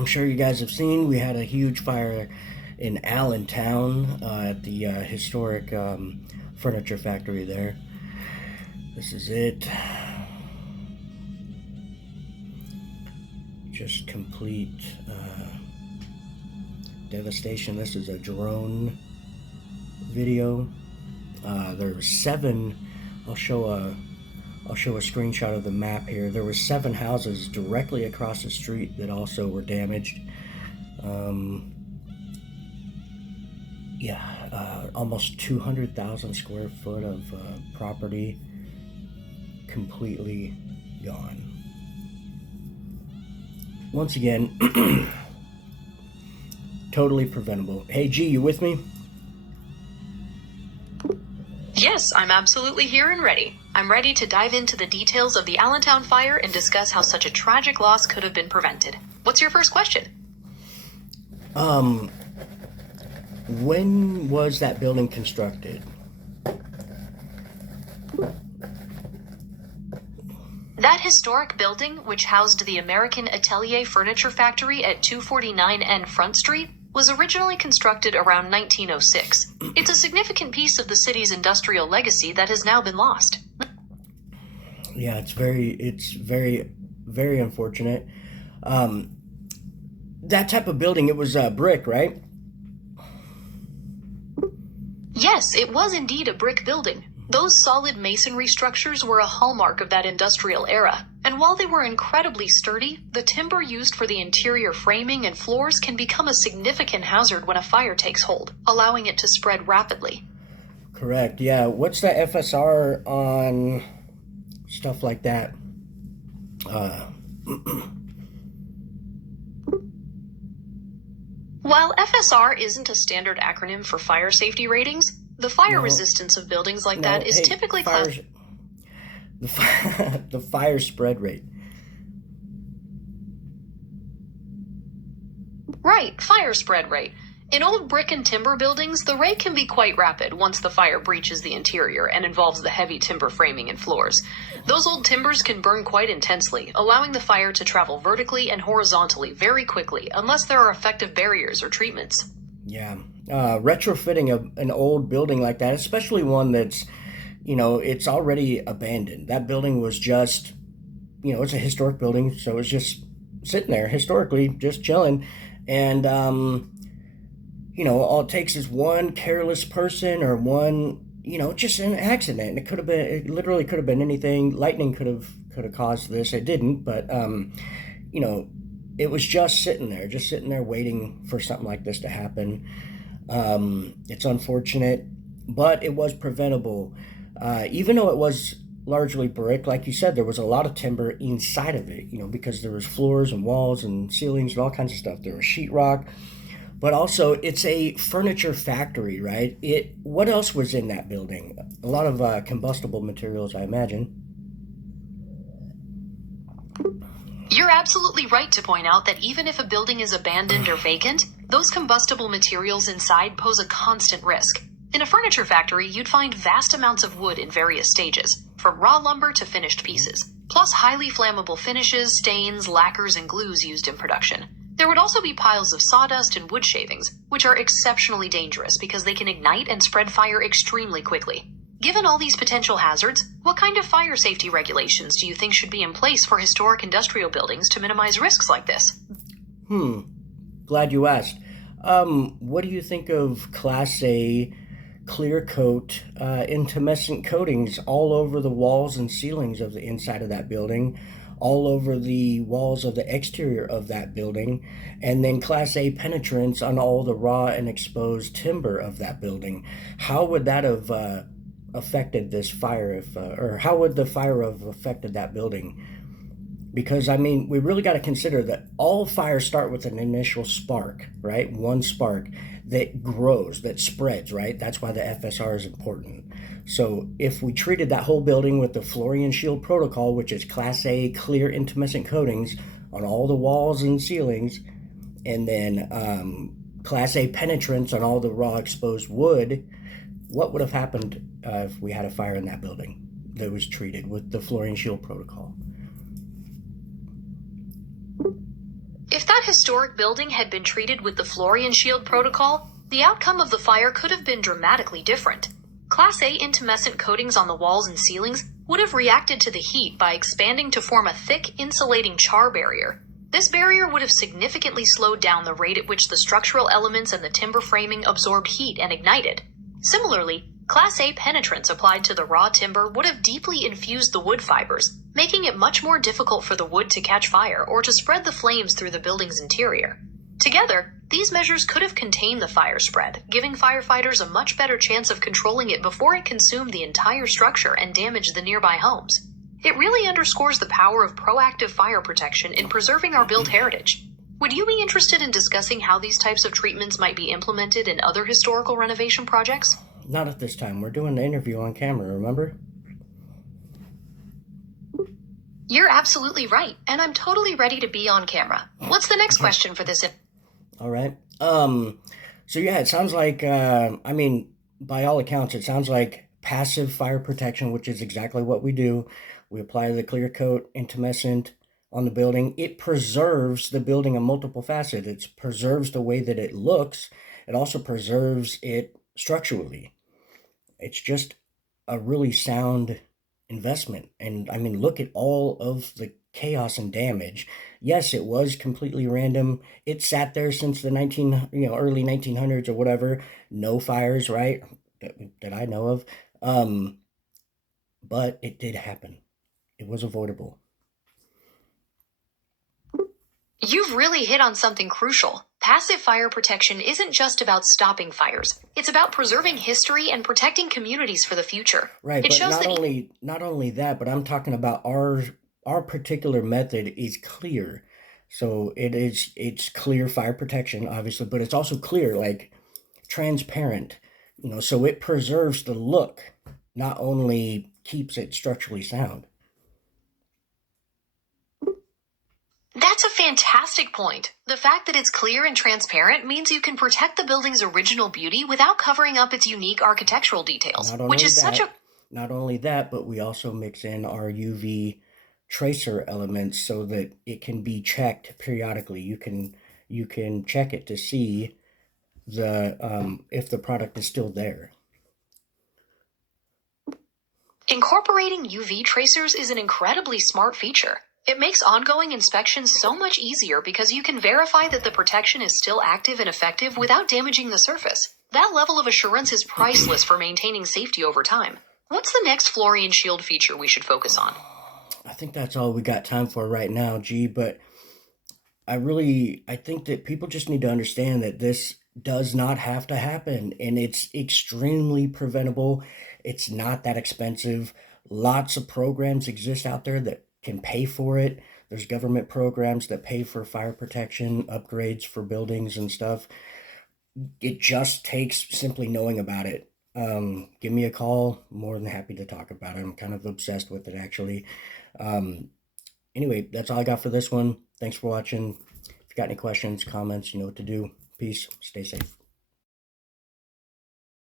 I'm sure you guys have seen, we had a huge fire in Allentown at the historic furniture factory there. This is it. Just complete devastation. This is a drone video. There were seven. I'll show a screenshot of the map here. There were 7 houses directly across the street that also were damaged. Almost 200,000 square foot of property completely gone. Once again, totally preventable. Hey G, you with me? Yes, I'm absolutely here and ready. I'm ready to dive into the details of the Allentown fire and discuss how such a tragic loss could have been prevented. What's your first question? When was that building constructed? That historic building, which housed the American Atelier Furniture Factory at 249 N Front Street, was originally constructed around 1906. It's a significant piece of the city's industrial legacy that has now been lost. Yeah, it's very, very unfortunate. That type of building, it was brick, right? Yes, it was indeed a brick building. Those solid masonry structures were a hallmark of that industrial era, and while they were incredibly sturdy, the timber used for the interior framing and floors can become a significant hazard when a fire takes hold, allowing it to spread rapidly. Correct, yeah. What's the FSR on stuff like that? While FSR isn't a standard acronym for fire safety ratings, the fire No. resistance of buildings like No, that is hey, typically the fire spread rate. Right, fire spread rate. In old brick and timber buildings, the rate can be quite rapid once the fire breaches the interior and involves the heavy timber framing and floors. Those old timbers can burn quite intensely, allowing the fire to travel vertically and horizontally very quickly, unless there are effective barriers or treatments. Yeah. Retrofitting an old building like that, especially one that's, it's already abandoned. That building was just, it's a historic building, so it's just sitting there historically, just chilling. And, all it takes is one careless person or one, just an accident. It literally could have been anything. Lightning could have caused this. It didn't, but, it was just sitting there waiting for something like this to happen. It's unfortunate, but it was preventable. Even though it was largely brick, like you said, there was a lot of timber inside of it, because there was floors and walls and ceilings and all kinds of stuff. There was sheetrock, but also it's a furniture factory, right? What else was in that building? A lot of combustible materials, I imagine. You're absolutely right to point out that even if a building is abandoned or vacant, those combustible materials inside pose a constant risk. In a furniture factory, you'd find vast amounts of wood in various stages, from raw lumber to finished pieces, plus highly flammable finishes, stains, lacquers, and glues used in production. There would also be piles of sawdust and wood shavings, which are exceptionally dangerous because they can ignite and spread fire extremely quickly. Given all these potential hazards, what kind of fire safety regulations do you think should be in place for historic industrial buildings to minimize risks like this? Glad you asked. What do you think of Class A clear coat intumescent coatings all over the walls and ceilings of the inside of that building, all over the walls of the exterior of that building, and then Class A penetrants on all the raw and exposed timber of that building? How would that have affected this fire, or how would the fire have affected that building? Because, we really got to consider that all fires start with an initial spark, right? One spark that grows, that spreads, right? That's why the FSR is important. So if we treated that whole building with the Florian Shield protocol, which is Class A clear intumescent coatings on all the walls and ceilings, and then Class A penetrants on all the raw exposed wood, what would have happened if we had a fire in that building that was treated with the Florian Shield protocol? If that historic building had been treated with the Florian Shield protocol, the outcome of the fire could have been dramatically different. Class A intumescent coatings on the walls and ceilings would have reacted to the heat by expanding to form a thick, insulating char barrier. This barrier would have significantly slowed down the rate at which the structural elements and the timber framing absorbed heat and ignited. Similarly, Class A penetrants applied to the raw timber would have deeply infused the wood fibers, making it much more difficult for the wood to catch fire or to spread the flames through the building's interior. Together, these measures could have contained the fire spread, giving firefighters a much better chance of controlling it before it consumed the entire structure and damaged the nearby homes. It really underscores the power of proactive fire protection in preserving our built heritage. Would you be interested in discussing how these types of treatments might be implemented in other historical renovation projects? Not at this time. We're doing the interview on camera, remember? You're absolutely right, and I'm totally ready to be on camera. What's the next question for this? All right. So yeah, it sounds like, by all accounts, it sounds like passive fire protection, which is exactly what we do. We apply the clear coat intumescent on the building. It preserves the building in multiple facets. It preserves the way that it looks. It also preserves it structurally. It's just a really sound investment. And I mean, look at all of the chaos and damage. Yes, it was completely random. It sat there since the early 1900s or whatever. No fires, right? That I know of. But it did happen. It was avoidable. You've really hit on something crucial. Passive fire protection isn't just about stopping fires. It's about preserving history and protecting communities for the future. Right, but not only that, but I'm talking about our particular method is clear. So it's clear fire protection, obviously, but it's also clear, like transparent, so it preserves the look, not only keeps it structurally sound. That's a fantastic point. The fact that it's clear and transparent means you can protect the building's original beauty without covering up its unique architectural details, which is Not only that, but we also mix in our UV tracer elements so that it can be checked periodically. You can check it to see the if the product is still there. Incorporating UV tracers is an incredibly smart feature. It makes ongoing inspections so much easier because you can verify that the protection is still active and effective without damaging the surface. That level of assurance is priceless for maintaining safety over time. What's the next Florian Shield feature we should focus on? I think that's all we got time for right now, G, but I think that people just need to understand that this does not have to happen, and it's extremely preventable. It's not that expensive. Lots of programs exist out there that can pay for it. There's government programs that pay for fire protection upgrades for buildings and stuff. It just takes simply knowing about it. Give me a call. More than happy to talk about it. I'm kind of obsessed with it, actually. Anyway, that's all I got for this one. Thanks for watching. If you got any questions, comments, you know what to do. Peace. Stay safe.